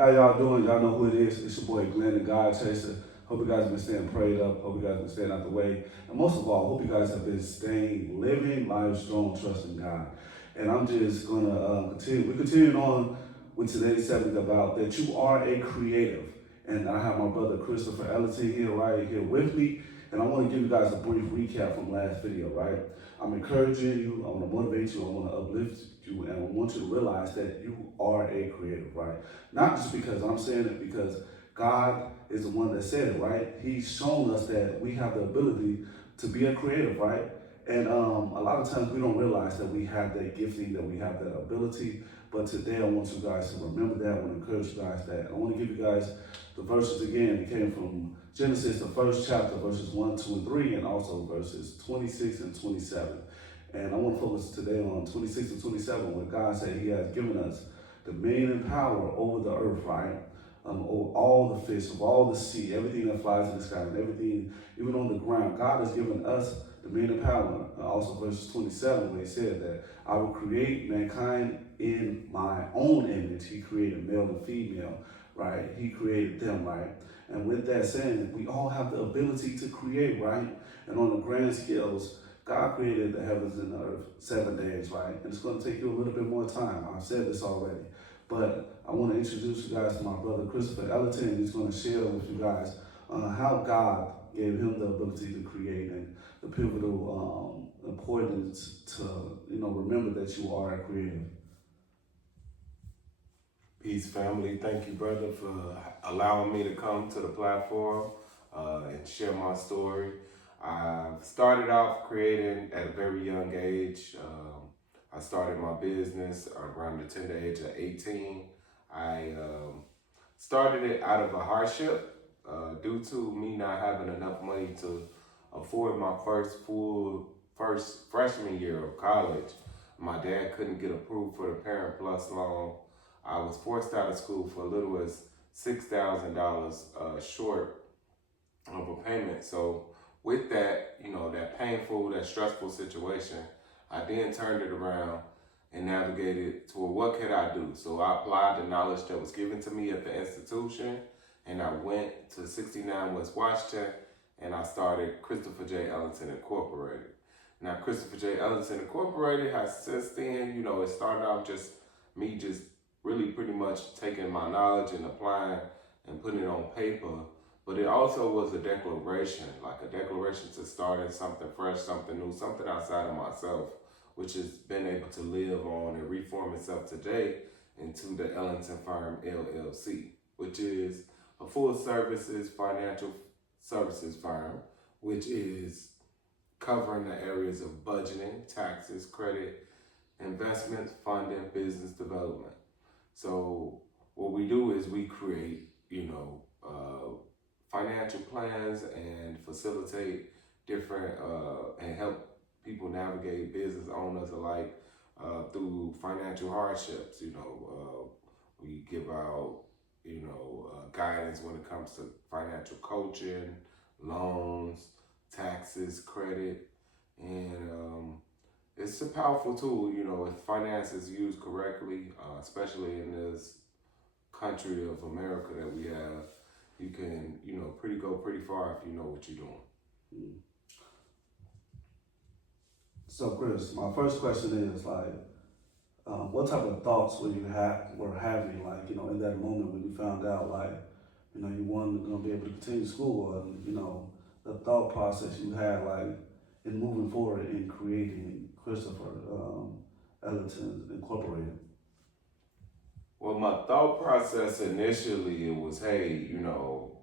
How y'all doing? Y'all know who it is. It's your boy Glenn, the God Chaser. Hope you guys have been staying prayed up. Hope you guys have been staying out the way. And most of all, hope you guys have been staying living life strong, trusting God. And I'm just going to continue. We're continuing on with today's subject about that you are a creative. And I have my brother Christopher Ellington here, right here with me. And I want to give you guys a brief recap from last video, right? I'm encouraging you, I want to motivate you, I want to uplift you, and I want you to realize that you are a creative, right? Not just because I'm saying it, because God is the one that said it, right? He's shown us that we have the ability to be a creative, right? And a lot of times we don't realize that we have that gifting, that we have that ability. But today I want you guys to remember that. I want to encourage you guys that. I want to give you guys the verses again. It came from Genesis, the first chapter, verses 1, 2, and 3, and also verses 26 and 27. And I want to focus today on 26 and 27, where God said He has given us dominion and power over the earth, right? Over all the fish, of all the sea, everything that flies in the sky, and everything, even on the ground. God has given us dominion and power. Also, verses 27, where He said that I will create mankind in my own image. He created male and female, right? He created them, right? And with that saying, we all have the ability to create, right? And on the grand scales, God created the heavens and the earth 7 days, right? And it's going to take you a little bit more time. I've said this already. But I want to introduce you guys to my brother Christopher Ellington. He's going to share with you guys how God gave him the ability to create and the pivotal importance to, remember that you are a creative. Peace, family. Thank you, brother, for allowing me to come to the platform and share my story. I started off creating at a very young age. I started my business around the tender age of 18. I started it out of a hardship due to me not having enough money to afford my first freshman year of college. My dad couldn't get approved for the Parent Plus loan. I was forced out of school for as little as $6,000 short of a payment. So with that, that painful, that stressful situation, I then turned it around and navigated toward what could I do. So I applied the knowledge that was given to me at the institution, and I went to 69 West Washington, and I started Christopher J. Ellington Incorporated. Now, Christopher J. Ellington Incorporated has since then, it started out just me just really pretty much taking my knowledge and applying and putting it on paper. But it also was a declaration, like a declaration to starting something fresh, something new, something outside of myself, which has been able to live on and reform itself today into the Ellington Firm LLC, which is a full services financial services firm, which is covering the areas of budgeting, taxes, credit, investments, funding, business development. So what we do is we create, financial plans and facilitate different and help people navigate business owners alike through financial hardships. We give out, guidance when it comes to financial coaching, loans, taxes, credit, and it's a powerful tool, if finance is used correctly, especially in this country of America that we have. You can, go pretty far if you know what you're doing. Mm. So, Chris, my first question is what type of thoughts were having, in that moment when you found out, you weren't going to be able to continue school, or the thought process you had, in moving forward in creating Christopher Ellington Incorporated? Well, my thought process initially, it was, hey,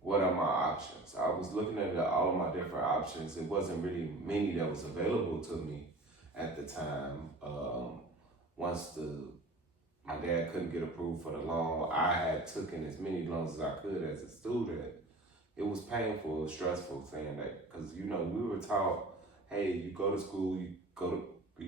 what are my options? I was looking at all of my different options. It wasn't really many that was available to me at the time. Once my dad couldn't get approved for the loan, I had taken as many loans as I could as a student. It was painful, stressful saying that, because we were taught, hey, you go to school, you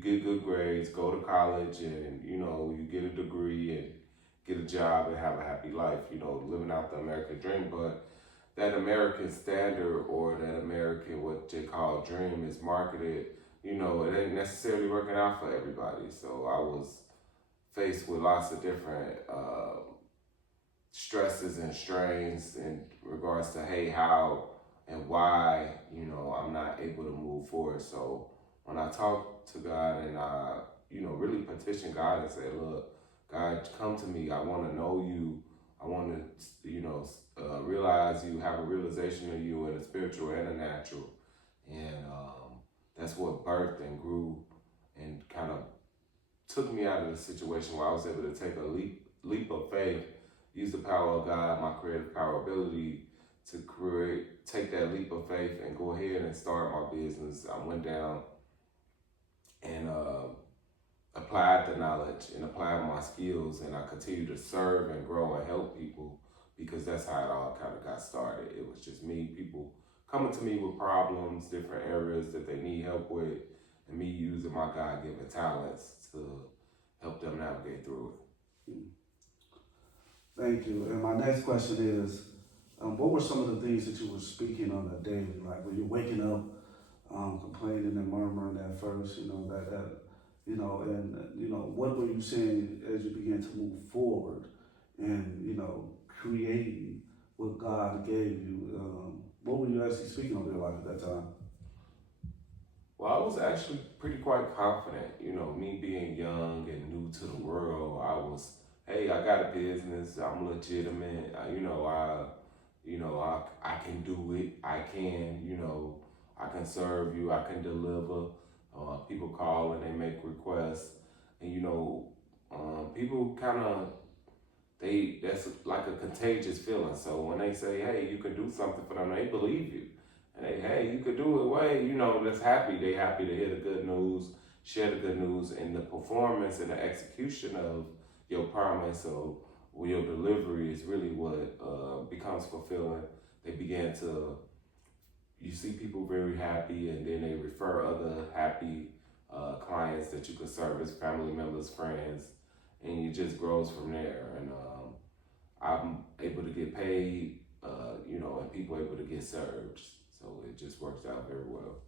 get good grades, go to college, and you get a degree and get a job and have a happy life, living out the American dream. But that American standard, or that American, what they call dream, is marketed, it ain't necessarily working out for everybody. So I was faced with lots of different stresses and strains in regards to, hey, how and why, I'm not able to move forward. So when I talk to God and I, really petition God and say, look, God, come to me. I want to know you. I want to, realize you, have a realization of you in the spiritual and the natural. And that's what birthed and grew and kind of took me out of the situation where I was able to take a leap of faith, use the power of God, my creative power ability to take that leap of faith and go ahead and start my business. I went down and applied the knowledge and applied my skills, and I continue to serve and grow and help people because that's how it all kind of got started. It was just me, people coming to me with problems, different areas that they need help with, and me using my God-given talents to help them navigate through it. Thank you. And my next question is, what were some of the things that you were speaking on a daily, like when you're waking up, complaining and murmuring at first, what were you saying as you began to move forward and, creating what God gave you? What were you actually speaking of your life at that time? Well, I was actually quite confident, me being young and new to the world. I was, hey, I got a business, I'm legitimate, I can do it, I can serve you, I can deliver. People call and they make requests, and people kind of, that's like a contagious feeling. So when they say, hey, you can do something for them, they believe you. And hey, you could do it, that's happy. They happy to hear the good news, share the good news, and the performance and the execution of your promise or your delivery is really what becomes fulfilling. They begin to, you see people very happy, and then they refer other happy clients that you could service, family members, friends, and it just grows from there. And I'm able to get paid, and people able to get served. So it just works out very well.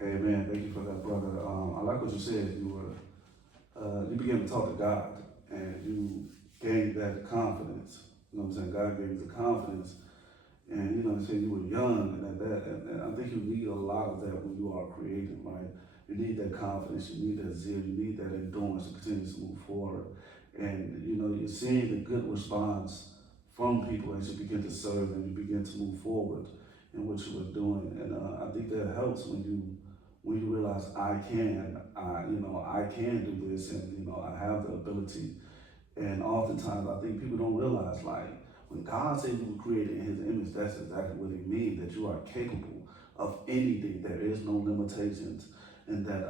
Amen. Thank you for that, brother. I like what you said. You began to talk to God, and you gained that confidence. You know what I'm saying? God gave you the confidence, and you said you were young, and I think you need a lot of that when you are creating, right? You need that confidence, you need that zeal, you need that endurance to continue to move forward, and you're seeing the good response from people as you begin to serve and you begin to move forward in what you were doing, and I think that helps when you realize I can do this, and I have the ability. And oftentimes I think people don't realize, like, when God said you were created in His image, that's exactly what He means, that you are capable of anything. There is no limitations, and that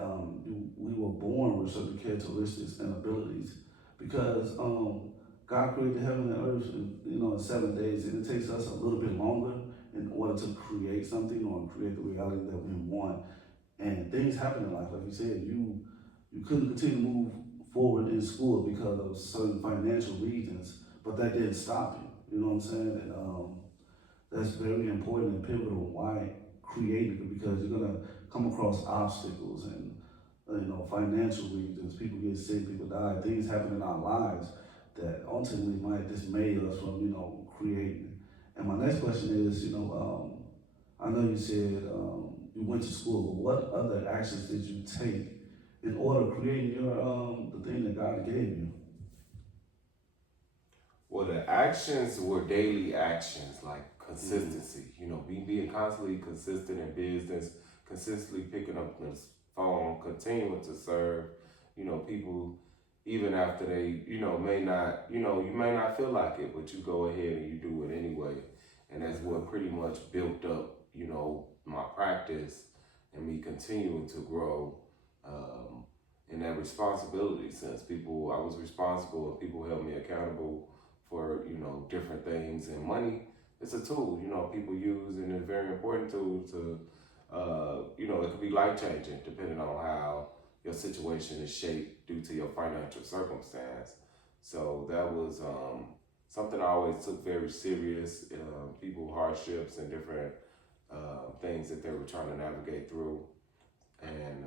we were born with certain characteristics and abilities, because God created heaven and earth in 7 days, and it takes us a little bit longer in order to create something or create the reality that we want. And things happen in life, like you said, you couldn't continue to move forward in school because of certain financial reasons, but that didn't stop you. You know what I'm saying? And that's very important and pivotal. Why creating? Because you're gonna come across obstacles and financial reasons. People get sick, people die. Things happen in our lives that ultimately might dismay us from creating. And my next question is, I know you said you went to school, but what other actions did you take in order to create your the thing that God gave you? Well, the actions were daily actions, like consistency. Being constantly consistent in business, consistently picking up the phone, continuing to serve, people, even after they, may not, you may not feel like it, but you go ahead and you do it anyway. And that's what pretty much built up, my practice and me continuing to grow in that responsibility sense. I was responsible and people held me accountable for, different things. And money is a tool, people use, and it's a very important tool to, it could be life-changing depending on how your situation is shaped due to your financial circumstance. So that was something I always took very serious, people hardships and different things that they were trying to navigate through. And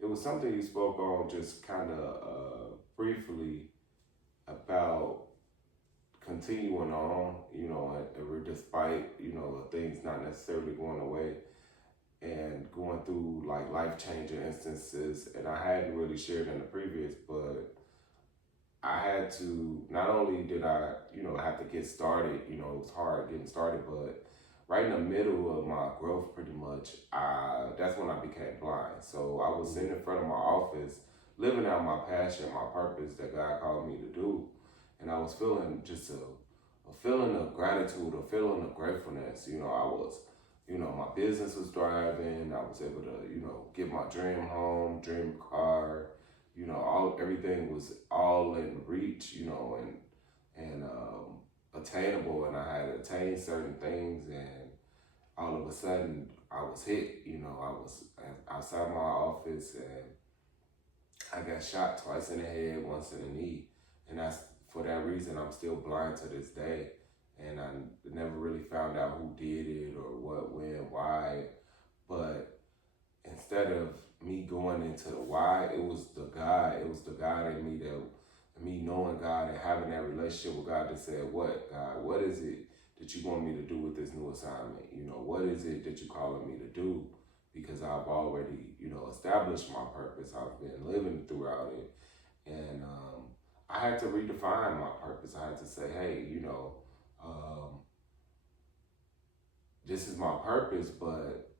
it was something you spoke on just kind of briefly about continuing on, despite, the things not necessarily going away and going through like life-changing instances. And I hadn't really shared in the previous, but I had to, not only did I, have to get started, it was hard getting started, but right in the middle of my growth pretty much, that's when I became blind. So I was sitting in front of my office, living out my passion, my purpose that God called me to do. And I was feeling just a feeling of gratitude, a feeling of gratefulness. I was, my business was thriving. I was able to, get my dream home, dream car, everything was all in reach, and attainable, and I had attained certain things, and all of a sudden I was hit. I was outside my office, and I got shot twice in the head, once in the knee, and that's for that reason I'm still blind to this day, and I never really found out who did it or what, when, why, but instead of me going into the why, it was the God in me, me knowing God and having that relationship with God that said, what, God, what is it that you want me to do with this new assignment? What is it that you're calling me to do? Because I've already, established my purpose. I've been living throughout it. And I had to redefine my purpose. I had to say, hey, this is my purpose, but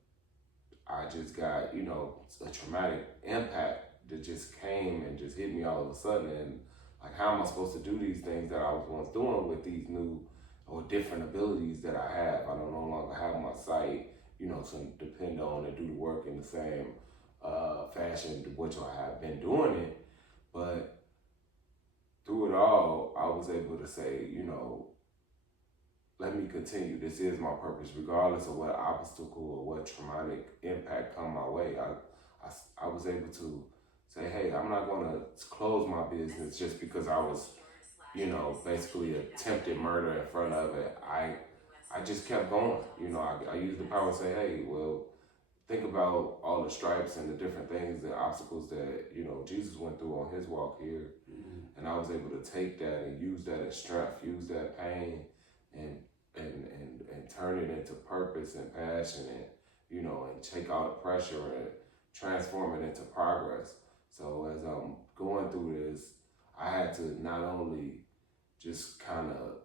I just got, a traumatic impact that just came and just hit me all of a sudden. And like, how am I supposed to do these things that I was once doing with these new or different abilities that I have? I don't no longer have my sight, to depend on and do the work in the same fashion to which I have been doing it. But through it all, I was able to say, let me continue. This is my purpose, regardless of what obstacle or what traumatic impact come my way. I was able to say, hey, I'm not going to close my business just because I was, basically attempted murder in front of it. I just kept going. I used the power to say, hey, well, think about all the stripes and the different things, the obstacles that, Jesus went through on his walk here. Mm-hmm. And I was able to take that and use that as strength, use that pain and turn it into purpose and passion, and and take all the pressure and transform it into progress. So as I'm going through this, I had to not only just kind of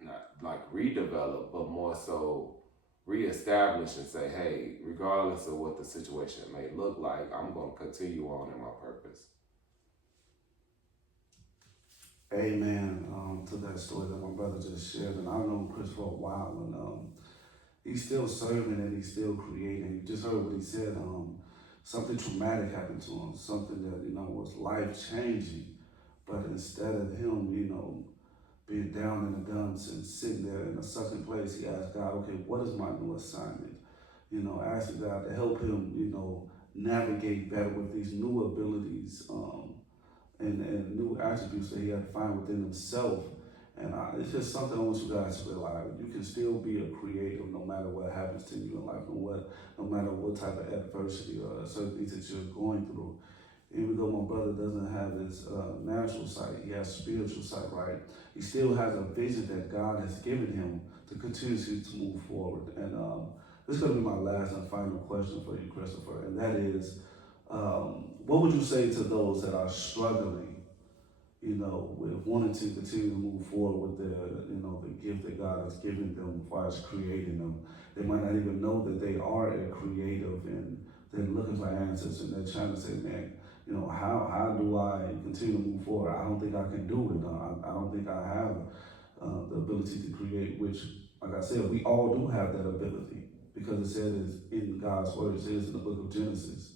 not like redevelop, but more so reestablish and say, hey, regardless of what the situation may look like, I'm going to continue on in my purpose. Amen to that story that my brother just shared. And I've known Chris for a while, and he's still serving and he's still creating. You just heard what he said. Something traumatic happened to him, something that was life changing. But instead of him, being down in the dumps and sitting there in a sucking place, he asked God, okay, what is my new assignment? Asking God to help him, navigate better with these new abilities. And new attributes that he had to find within himself. And it's just something I want you guys to realize. You can still be a creative no matter what happens to you in life, no matter what type of adversity or certain things that you're going through. Even though my brother doesn't have his natural sight, he has spiritual sight, right? He still has a vision that God has given him to continuously to move forward. And this is going to be my last and final question for you, Christopher, and that is, what would you say to those that are struggling, with wanting to continue to move forward with the gift that God has given them as far as creating them? They might not even know that they are a creative, and they're looking for answers, and they're trying to say, man, how do I continue to move forward? I don't think I can do it. I don't think I have the ability to create, which, like I said, we all do have that ability, because it says in God's word, it says in the book of Genesis.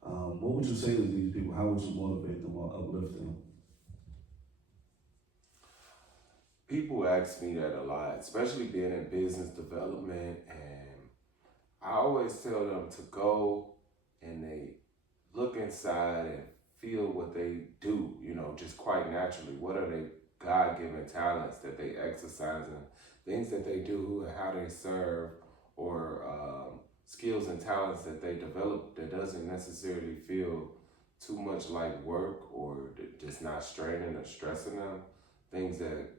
What would you say to these people? How would you motivate them or uplift them? People ask me that a lot, especially being in business development, and I always tell them to go and they look inside and feel what they do, just quite naturally. What are they God-given talents that they exercise, and things that they do and how they serve, or skills and talents that they develop that doesn't necessarily feel too much like work or just not straining or stressing them. Things that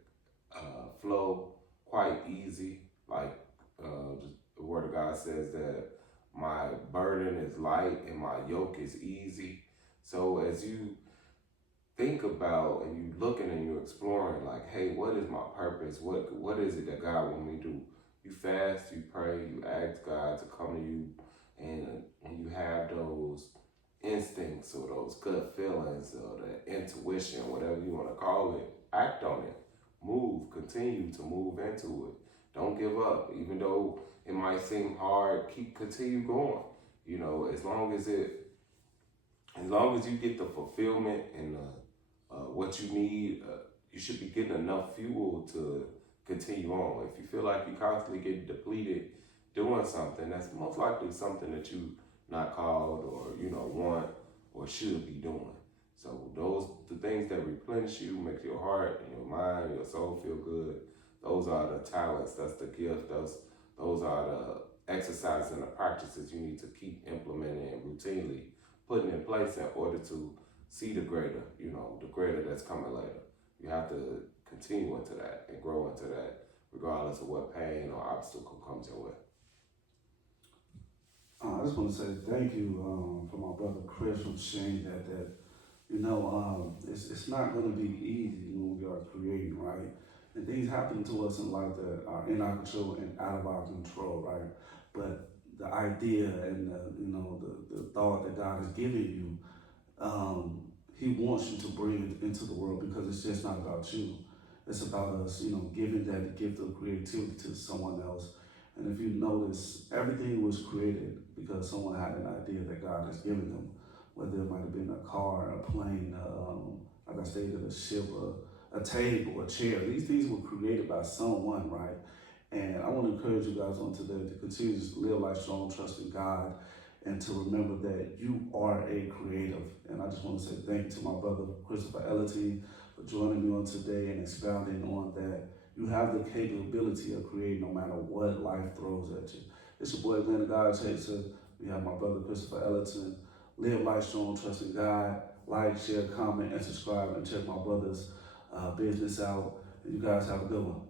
flow quite easy, like just the Word of God says that my burden is light and my yoke is easy. So as you think about and you looking and you exploring, like, hey, what is my purpose? What is it that God want me to do? You fast, you pray, you ask God to come to you, and when you have those instincts or those gut feelings or the intuition, whatever you want to call it, act on it. Move, continue to move into it. Don't give up, even though it might seem hard. Continue going. You know, as long as you get the fulfillment and what you need, you should be getting enough fuel to continue on. If you feel like you constantly get depleted doing something, that's most likely something that you not called or want or should be doing. So the things that replenish you, make your heart and your mind, your soul feel good. Those are the talents. That's the gift. Those are the exercises and the practices you need to keep implementing and routinely putting in place in order to see the greater that's coming later. You have to continue into that and grow into that, regardless of what pain or obstacle comes your way. I just want to say thank you for my brother Chris for sharing that it's not going to be easy when we are creating, right? And things happen to us in life that are in our control and out of our control, right? But the idea and the thought that God has given you, He wants you to bring it into the world because it's just not about you. It's about us, giving that gift of creativity to someone else. And if you notice, everything was created because someone had an idea that God has given them, whether it might have been a car, a plane, like I stated, a ship, a table, a chair. These things were created by someone, right? And I want to encourage you guys on today to continue to live life strong, trust in God, and to remember that you are a creative. And I just want to say thank you to my brother Christopher Ellity for joining me on today and expounding on that. You have the capability of creating no matter what life throws at you. It's your boy Glenn the God Chaser. We have my brother Christopher Ellison. Live life strong, trust in God. Like, share, comment, and subscribe, and check my brother's business out. And you guys have a good one.